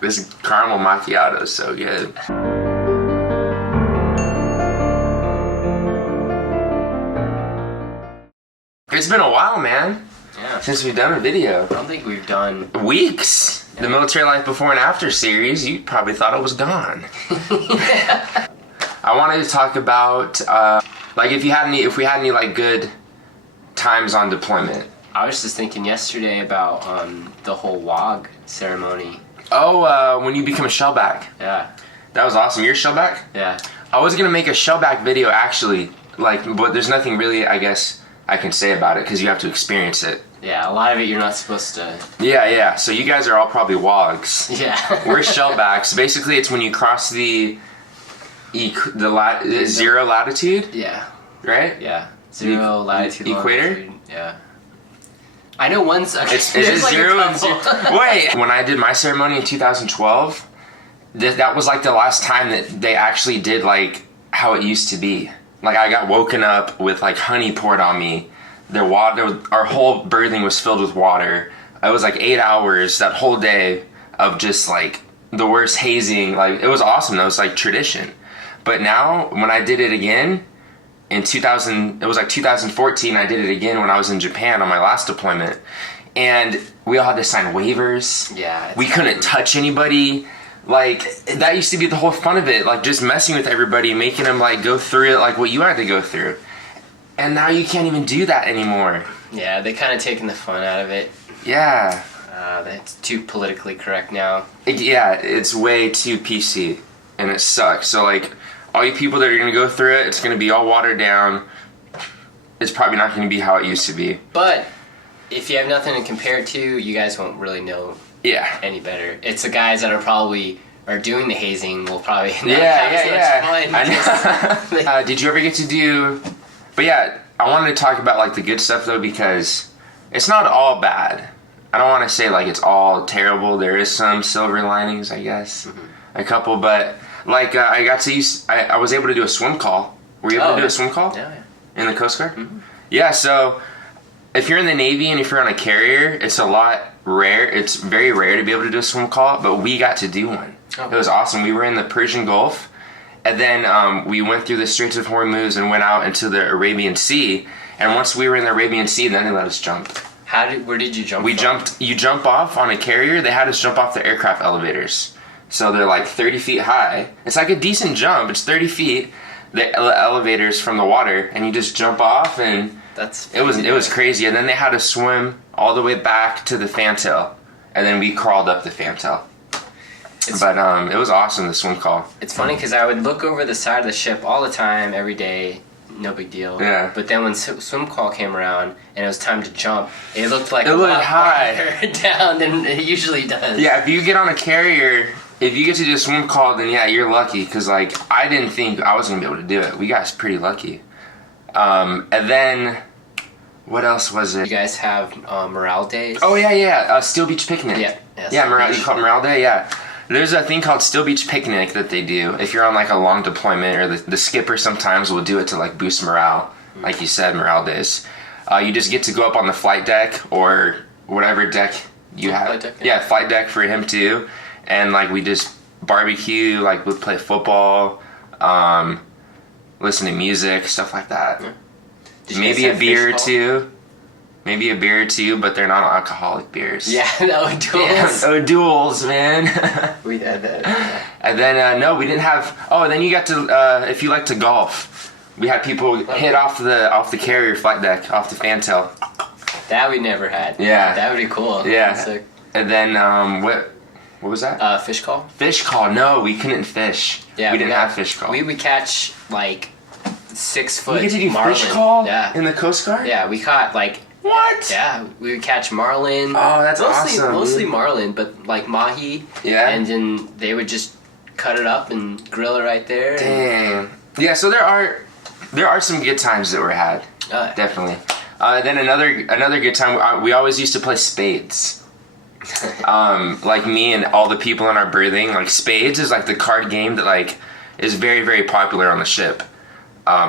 This caramel macchiato is so good. It's been a while, man. Yeah. Since we've done a video. I don't think we've done Weeks. Yeah. The Military Life Before and After series, you probably thought it was gone. Yeah. I wanted to talk about, like, if we had any, like, good times on deployment. I was just thinking yesterday about the whole WOG ceremony. Oh, when you become a shellback. Yeah. That was awesome. You're a shellback? Yeah. I was going to make a shellback video, actually, like, but there's nothing really, I guess, I can say about it, because you have to experience it. Yeah, a lot of it you're not supposed to... Yeah, so you guys are all probably WOGs. Yeah. We're shellbacks. Basically, it's when you cross the zero latitude. Yeah. Right? Yeah. Zero latitude. Equator? Longitude. Yeah. I know one's... Okay, Is it like zero and zero? Wait! When I did my ceremony in 2012, that was like the last time that they actually did like how it used to be. Like, I got woken up with like honey poured on me. The water, our whole berthing was filled with water. It was like 8 hours that whole day of just like the worst hazing. Like, it was awesome. That was like tradition. But now, when I did it again in 2014, I did it again when I was in Japan on my last deployment. And we all had to sign waivers. Yeah. We couldn't touch anybody. Like, that used to be the whole fun of it. Like, just messing with everybody, making them like go through it like what you had to go through. And now you can't even do that anymore. Yeah, they kind of taken the fun out of it. Yeah. That's too politically correct now. It's way too PC. And it sucks. So, like, all you people that are going to go through it, it's going to be all watered down. It's probably not going to be how it used to be. But if you have nothing to compare it to, you guys won't really know any better. It's the guys that are doing the hazing will probably not have as much fun. Did you ever get to do... But yeah, I wanted to talk about like the good stuff though, because it's not all bad. I don't want to say like it's all terrible. There is some silver linings, I guess. Mm-hmm. A couple, but like I was able to do a swim call. Were you able to do a swim call? Yeah. In the Coast Guard? Mm-hmm. Yeah, so if you're in the Navy and if you're on a carrier, it's a lot rare. It's very rare to be able to do a swim call, but we got to do one. Okay. It was awesome. We were in the Persian Gulf, and then we went through the Straits of Hormuz and went out into the Arabian Sea. And once we were in the Arabian Sea, then they let us jump. Where did you jump from? You jump off on a carrier. They had us jump off the aircraft elevators. So they're like 30 feet high. It's like a decent jump. It's 30 feet, the elevators from the water, and you just jump off, and it was crazy. And then they had to swim all the way back to the fantail, and then we crawled up the fantail. But it was awesome, the swim call. It's funny because I would look over the side of the ship all the time, every day, no big deal. Yeah. But then when swim call came around and it was time to jump, it looked like it a lot high farther down than it usually does. Yeah, if you get on a carrier, if you get to do a swim call, then yeah, you're lucky. Because like I didn't think I was gonna be able to do it. We got pretty lucky. And then what else was it? You guys have morale days? Oh yeah. Steel Beach Picnic. Yeah. Morale. You call it Morale Day? Yeah. There's a thing called Steel Beach Picnic that they do. If you're on like a long deployment, or the skipper sometimes will do it to like boost morale. Like you said, morale days. You just get to go up on the flight deck or whatever deck you have. Flight deck, yeah, flight deck for him too. And like we just barbecue, like we play football, listen to music, stuff like that. Yeah. Maybe a beer or two. Maybe a beer or two, but they're not alcoholic beers. Yeah, O'Doul's. Yeah, O'Doul's, man. We had that. Yeah. And then, no, we didn't have... Oh, then you got to, if you like to golf, we had people hit off the carrier flight deck, off the fantail. That we never had. Yeah. That would be cool. Yeah. Sick. And then, what was that? Fish call. Fish call. No, we couldn't fish. Yeah, we didn't have fish call. We would catch, like, 6 foot You get to do marlin. fish call in the Coast Guard? Yeah, we caught, like... What? Yeah, we would catch marlin. Oh, that's awesome. Mostly marlin, but like mahi. Yeah. And then they would just cut it up and grill it right there. Dang. Yeah, so there are some good times that were had. Definitely. Then another good time, we always used to play spades. Like me and all the people in our berthing, like spades is like the card game that like is very, very popular on the ship.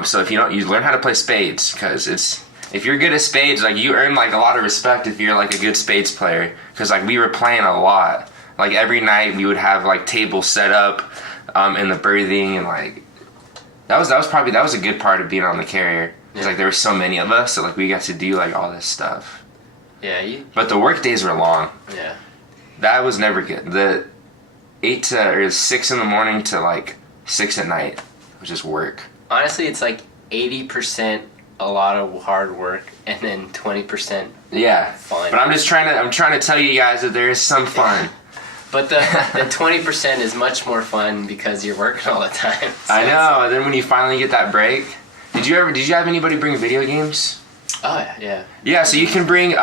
So if you learn how to play spades, because it's if you're good at spades, like you earn like a lot of respect if you're like a good spades player. Because like we were playing a lot. Like every night we would have like tables set up in the berthing, and like that was a good part of being on the carrier. Because like there were so many of us, so like we got to do like all this stuff. Yeah. But the work days were long. Yeah. That was never good. The 6 in the morning to like 6 at night was just work. Honestly, it's like 80% a lot of hard work, and then 20% fun. But I'm trying to tell you guys that there is some fun. But the 20% is much more fun because you're working all the time. So I know. And then when you finally get that break, did you have anybody bring video games? Oh yeah. Yeah, so you can bring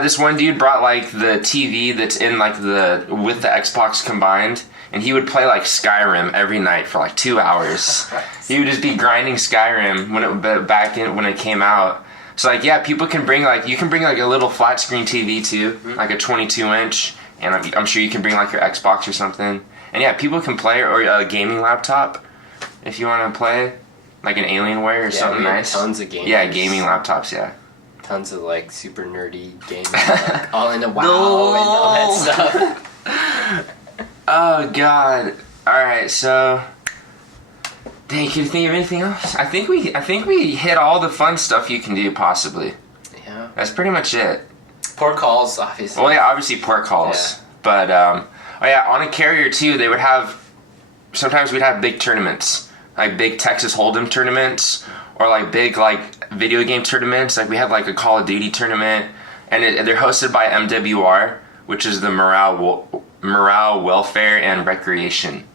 this one dude brought like the TV that's in like with the Xbox combined, and he would play like Skyrim every night for like 2 hours. He would just be grinding Skyrim when it came out. So like people can bring like a little flat screen TV too, like a 22-inch, and I'm sure you can bring like your Xbox or something. And people can play, or a gaming laptop if you want to play like an Alienware or something nice. Tons of gaming. Yeah, gaming laptops. Yeah. Tons of like super nerdy gaming, like, all into WoW and all that stuff. Oh God! All right, so dang, can you think of anything else? I think we hit all the fun stuff you can do possibly. Yeah. That's pretty much it. Port calls, obviously. Well, yeah, obviously port calls, but on a carrier too, they would have. Sometimes we'd have big tournaments, like big Texas Hold'em tournaments, or like big like video game tournaments. Like we had like a Call of Duty tournament, and they're hosted by MWR, which is the Morale, Welfare, and Recreation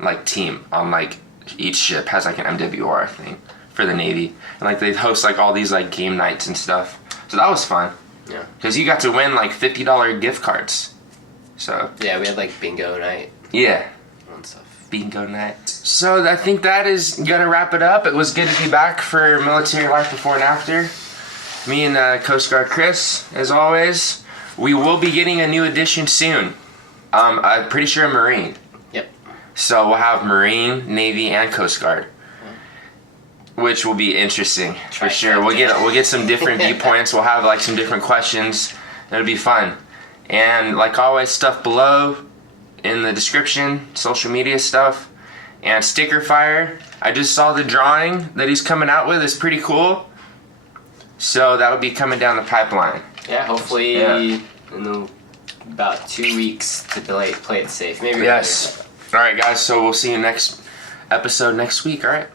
like team on like each ship has like an MWR thing for the Navy, and like they host like all these like game nights and stuff. So that was fun. Yeah. Because you got to win like $50 gift cards. So. Yeah, we had like bingo night. Yeah. And stuff. Bingo night. So I think that is gonna wrap it up. It was good to be back for Military Life Before and After. Me and Coast Guard Chris, as always. We will be getting a new edition soon. I'm pretty sure a Marine. Yep. So we'll have Marine, Navy, and Coast Guard, which will be interesting for sure. We'll get some different viewpoints. We'll have like some different questions. It'll be fun. And like always, stuff below in the description, social media stuff, and sticker fire. I just saw the drawing that he's coming out with. It's pretty cool. So that'll be coming down the pipeline. Yeah, hopefully in about 2 weeks to play it safe. Maybe. Yes. All right, guys. So we'll see you next episode next week. All right.